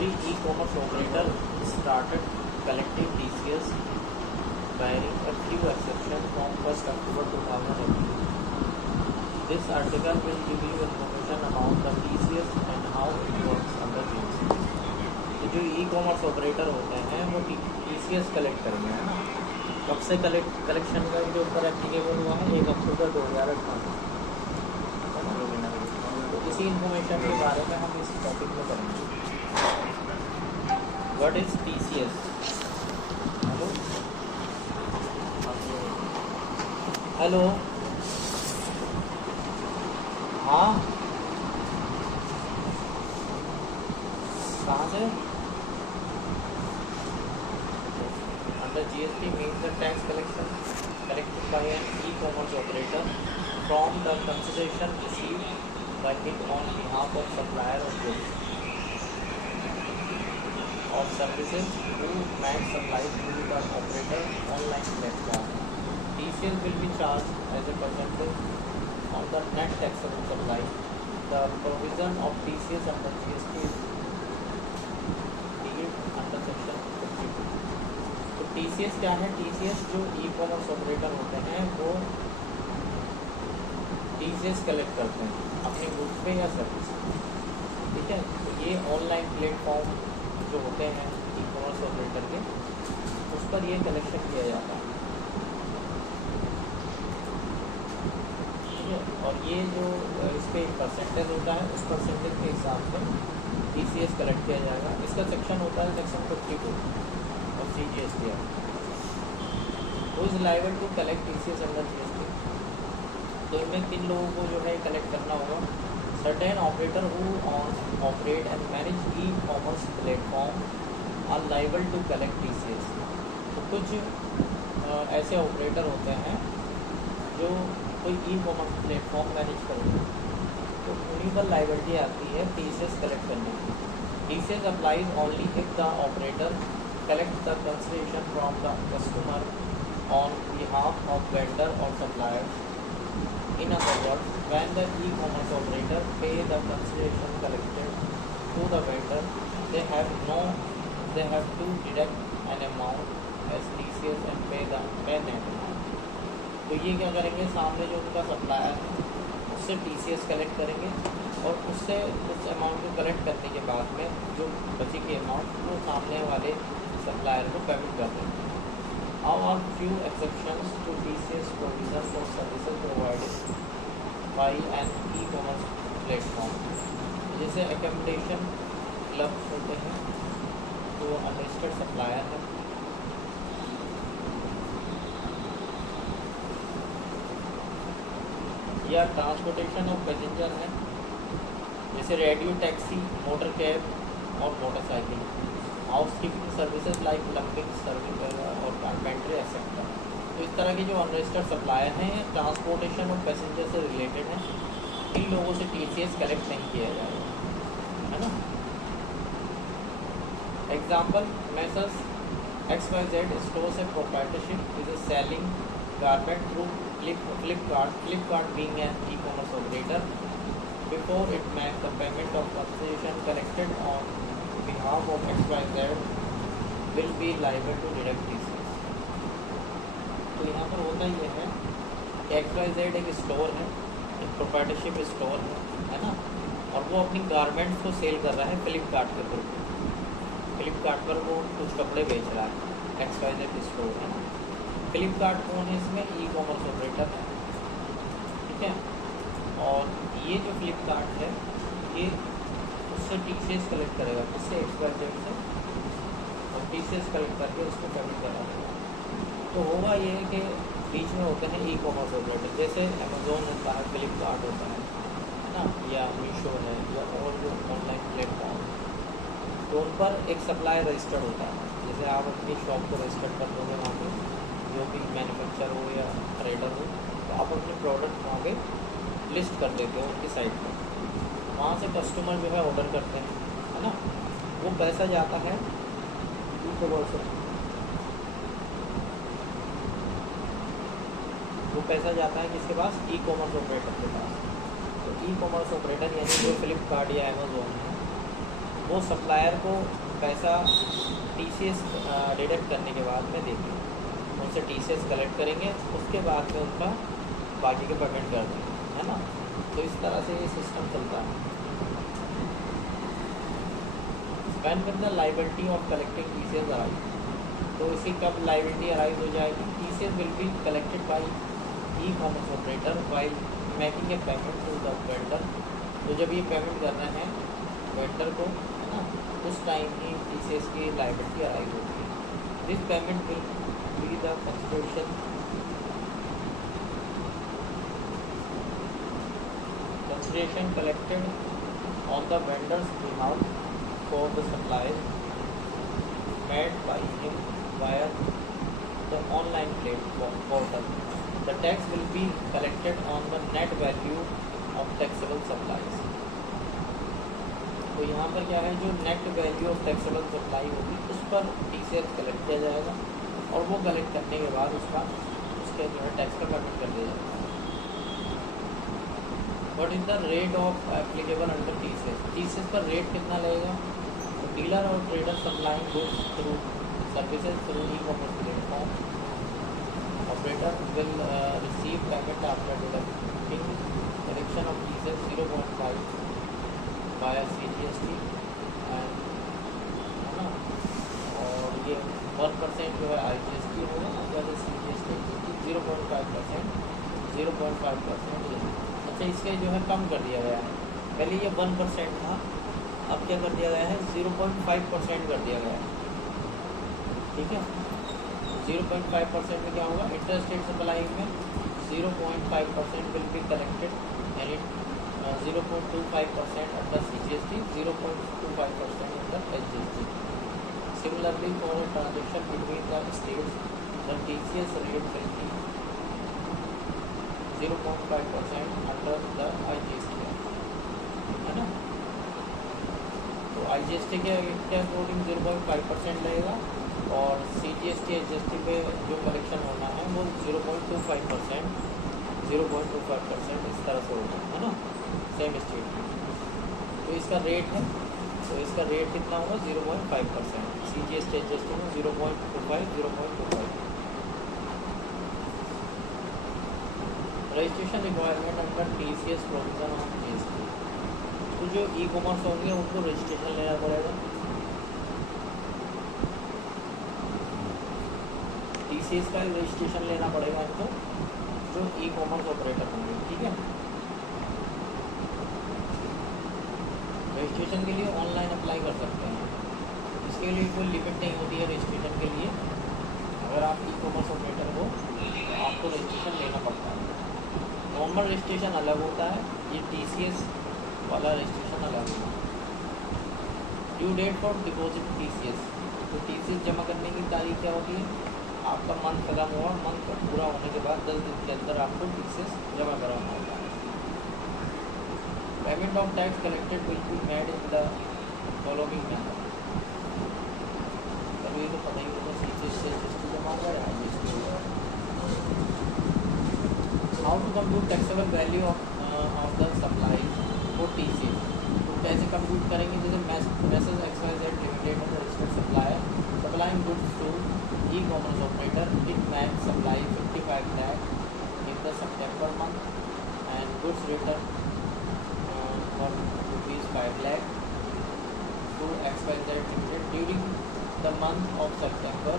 Every e-commerce operator started collecting TCS, barring a few exceptions from 1st October 2018. This article will give you information about the TCS and how it works under TCS. तो जो e-commerce operator होते हैं वो TCS collect करेंगे, है ना। कब से कलेक्शन का जो ऊपर एप्लीकेबल हुआ है 1 अक्टूबर 2018। तो इसी इंफॉर्मेशन के बारे में हम इस टॉपिक में करेंगे। What is TCS? हेलो, हाँ, कहाँ से? Under GST means the tax collection collected by an e-commerce operator from the consideration received by it on behalf of supplier of goods or services who make supplies to the operator online platform. TCS will be charged as a percentage on the net taxable supply. The provision of TCS under GST is under section 52. तो TCS क्या है? TCS जो e-commerce operator होते हैं वो TCS collect करते हैं अपने गुड्स पे या सर्विस, ठीक है। तो ये ऑनलाइन प्लेटफॉर्म जो होते हैं ई-कॉमर्स ऑपरेटर के, उस पर ये कलेक्शन किया जाता है, ठीक है। और ये जो इस पर परसेंटेज होता है उस परसेंटेज के हिसाब से TCS कलेक्ट किया जाएगा। इसका सेक्शन होता है section 52 of CGST। Who is liable to collect TCS under GST? तो इनमें 3 लोगों को जो है कलेक्ट करना होगा। Certain operator who operate and manage e-commerce platform are liable to collect TCS। तो कुछ ऐसे ऑपरेटर होते हैं जो कोई ई-कॉमर्स प्लेटफॉर्म मैनेज करेंगे, तो उन्हीं पर लाइबिलिटी आती है TCS कलेक्ट करने की। TCS applies only if the operator collects the consideration from the customer on behalf of vendor or supplier. In other words, when the e-commerce operator pay the consideration collected to the vendor, they have to deduct an amount as TCS and pay net amount. तो ये क्या करेंगे, सामने जो उनका supplier है उससे TCS collect करेंगे और उससे उस अमाउंट को कलेक्ट करने के बाद में जो बची की अमाउंट वो सामने वाले सप्लायर को पेमेंट कर देंगे। How are few exceptions to TCS provision for services provided by an e-commerce platform? जैसे एकोमोडेशन क्लब होते हैं तो अनरजिस्टर्ड सप्लायर है, या ट्रांसपोर्टेशन ऑफ पैसेंजर है जैसे रेडियो टैक्सी, मोटर कैब और motorcycle. House keeping services like plumbing service और कारपेंट्री एक्सेट्रा। तो इस तरह के जो अनरजिस्टर्ड सप्लायर हैं ट्रांसपोर्टेशन और पैसेंजर से रिलेटेड हैं, इन लोगों से TCS कलेक्ट नहीं किया जाएगा, है ना। Example, Messrs XYZ stores A proprietorship is a selling garment through Flipkart being an e-commerce operator, before it makes the payment of consideration collected on behalf of XYZ will be liable to deduct TCS। तो यहाँ पर होता ये है कि XYZ एक store है, एक प्रोप्राइटरशिप स्टोर है ना, और वो अपनी गारमेंट्स को सेल कर रहा है फ्लिपकार्ट के थ्रू। फ्लिपकार्ट पर वो कुछ कपड़े बेच रहा है, XYZ स्टोर है ना। फ्लिपकार्ट कौन है? इसमें ई-कॉमर्स ऑपरेटर है, ठीक है। और ये जो फ्लिपकार्ट है ये उससे TCS कलेक्ट करेगा, किससे? XYZ से, और TCS कलेक्ट करके उसको पेमेंट करा देगा। तो होगा ये कि बीच में होते हैं ई-कॉमर्स ऑपरेटर, जैसे अमेज़ोन होता है, फ्लिपकार्ट होता है ना, या मीशो है, या और जो ऑनलाइन प्लेटफॉर्म, तो उन पर एक सप्लायर रजिस्टर्ड होता है। जैसे आप अपनी शॉप को रजिस्टर्ड कर दोगे वहाँ पर, जो भी मैन्युफैक्चर हो या ट्रेडर हो, तो आप अपने प्रोडक्ट वहाँ पे लिस्ट कर देते हो उनकी साइट पर। वहाँ से कस्टमर जो है ऑर्डर करते हैं, है ना। वो पैसा जाता है ई-कॉमर्स, वो पैसा जाता है किसके पास? ई-कॉमर्स ऑपरेटर के पास। तो ई-कॉमर्स ऑपरेटर यानी जो फ्लिपकार्ट या अमेज़ोन है वो सप्लायर को पैसा TCS डिडक्ट करने के बाद में देंगे, उनसे TCS कलेक्ट करेंगे, उसके बाद में उनका बाकी के पेमेंट कर देंगे, है ना। तो इस तरह से ये सिस्टम चलता है। When will the liability of collecting TCS arise? तो इसकी कब लाइबिलिटी अराइज हो जाएगी? TCS will be collected by e-commerce operator while making a payment to the vendor। तो जब ये पेमेंट कर रहे हैं वेंडर को, है ना, उस टाइम ही TCS की लाइबिलिटी अराइज होती है। This payment will be the consideration collected on the vendor's behalf for the supplies made by him via the online portal. The tax will be collected on the net value of taxable supplies। तो यहाँ पर क्या है, जो net value of taxable supply होगी उस पर TCS collect किया जाएगा, और वो कलेक्ट करने के बाद उसके जो है टैक्स का पेमेंट कर दिया जाएगा। What is the rate of applicable under TCS? TCS पर रेट कितना लगेगा? डीलर और trader supplying goods through services through e-commerce platform operator will receive payment after deducting collection of TCS 0.5 by CGST, है ना, और ये 1% जो है IGST होगा, अगर CGST 0.5% 0.5%। अच्छा, इसके जो है कम कर दिया गया है, पहले ये 1% था, अब क्या कर दिया गया है, 0.5% कर दिया गया है, ठीक है। 0.5% में क्या होगा, इंटरस्टेट सप्लाई में 0.5% will be collected and 0.25% under CGST, 0.25% under SGST। Similarly for a transaction between the states, the TCS rate will be 0.5% under the IGST, है ना। तो IGST के अकॉर्डिंग 0.5% लगेगा, और CGST SGST पे जो कलेक्शन होना है वो 0.25% इस तरह से होगा, है ना, सेम स्टेट। तो इसका रेट है, तो इसका रेट कितना होगा, 0.5%। CGST SGST में 0.25। Registration requirement under TCS provision of GST। तो जो e-कॉमर्स होंगे उनको रजिस्ट्रेशन लेना पड़ेगा। TCS का रजिस्ट्रेशन लेना पड़ेगा इनको, जो e-कॉमर्स ऑपरेटर होंगे, ठीक है। रजिस्ट्रेशन के लिए ऑनलाइन अप्लाई कर सकते हैं, इसके लिए कोई लिमिट नहीं होती है रजिस्ट्रेशन के लिए। अगर आप e-कॉमर्स ऑपरेटर हो तो आपको रजिस्ट्रेशन लेना पड़ता है। नॉर्मल रजिस्ट्रेशन अलग होता है, ये TCS वाला रजिस्ट्रेशन अलग होगा। Due date for deposit TCS। तो TCS जमा करने की तारीख क्या होती है, आपका मंथ खत्म हुआ, मंथ पूरा होने के बाद 10 दिन के अंदर आपको TCS जमा करवाना होता है। Payment of tax collected will be made in the following manner. तो ये तो पता ही होगा, CGST SGST जमा होगा या IGST होगा। How to compute taxable value of the supply for TCS। तो कैसे कंप्यूट करेंगे, जैसे मैसेज XYZ लिमिटेड है registered supplier supplying goods to e-commerce operator, it may supply 55 lakh in the September month and goods return for rupees 5 lakh to XYZ limited during the month of September.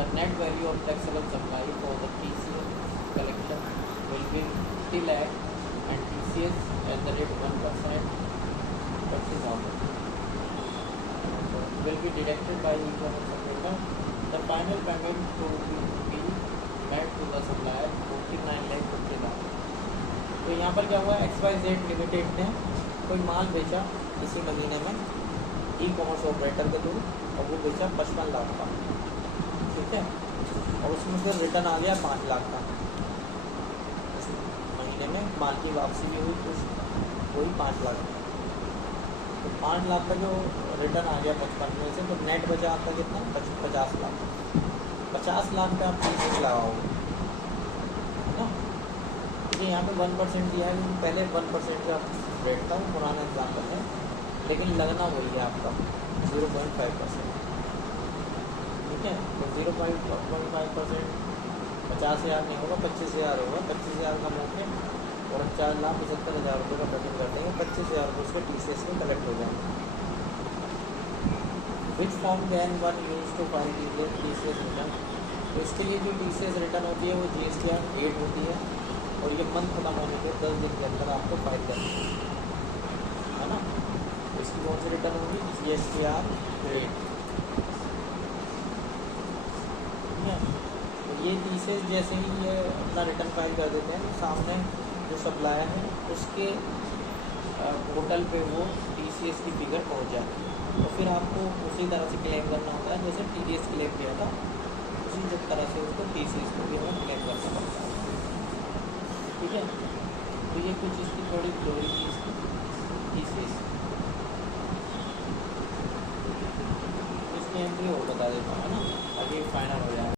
The net value of taxable supply for the TCS collection will be 50 lakh and TCS at the rate 1% 40,000 will be deducted by e-commerce operator. The final payment to be made to the supplier 49,50,000। तो यहाँ पर क्या हुआ, XYZ limited ने कोई माल बेचा इसी महीने में ई-कॉमर्स ऑपरेटर के थ्रू, और वो बेचा 55 लाख का, ठीक है, और उसमें फिर रिटर्न आ गया 5 लाख का। इस महीने में माल की वापसी भी हुई, तो वही 5 लाख। तो 5 लाख का जो रिटर्न आ गया 55 में से, तो नेट बचा आपका कितना, 50 लाख। 50 लाख का आप TCS लगाओगे, है ना। देखिए यहाँ पे 1% दिया है, क्योंकि पहले 1% का रेट था, वो पुराना एग्जाम्पल है। लेकिन लगना वही है आपका 0.5%। ठीक है, तो 0.5% 50,000 नहीं होगा, 25,000 होगा। 25,000 का मौके और 4,75,000 रुपये का पेमेंट कर देंगे, 25,000 रुपये उसके TCS में कलेक्ट हो जाएंगे। Which form can one use to file TCS return? तो इसके लिए जो TCS रिटर्न होती है वो GSTR 8 होती है, और ये मंथ खत्म होने के 10 दिन के अंदर आपको फाइल करनी है ना। इसकी कौन सी रिटर्न होगी? GSTR 8। ठीक है, तो ये TCS जैसे ही ये अपना रिटर्न फाइल कर देते हैं तो सामने जो सप्लायर है उसके पोर्टल पे वो TCS की फिगर पहुंच जाती है। तो फिर आपको उसी तरह से क्लेम करना होता है जैसे TDS क्लेम किया था, उसी तरह से उसको TCS को भी हमें क्लेम करना पड़ता है। ठीक है, तो ये कुछ इसकी थोड़ी थ्योरी थी इसकी TCS। इसकी एंट्री और बता देता हूँ, है ना, ताकि फाइनल हो जाए।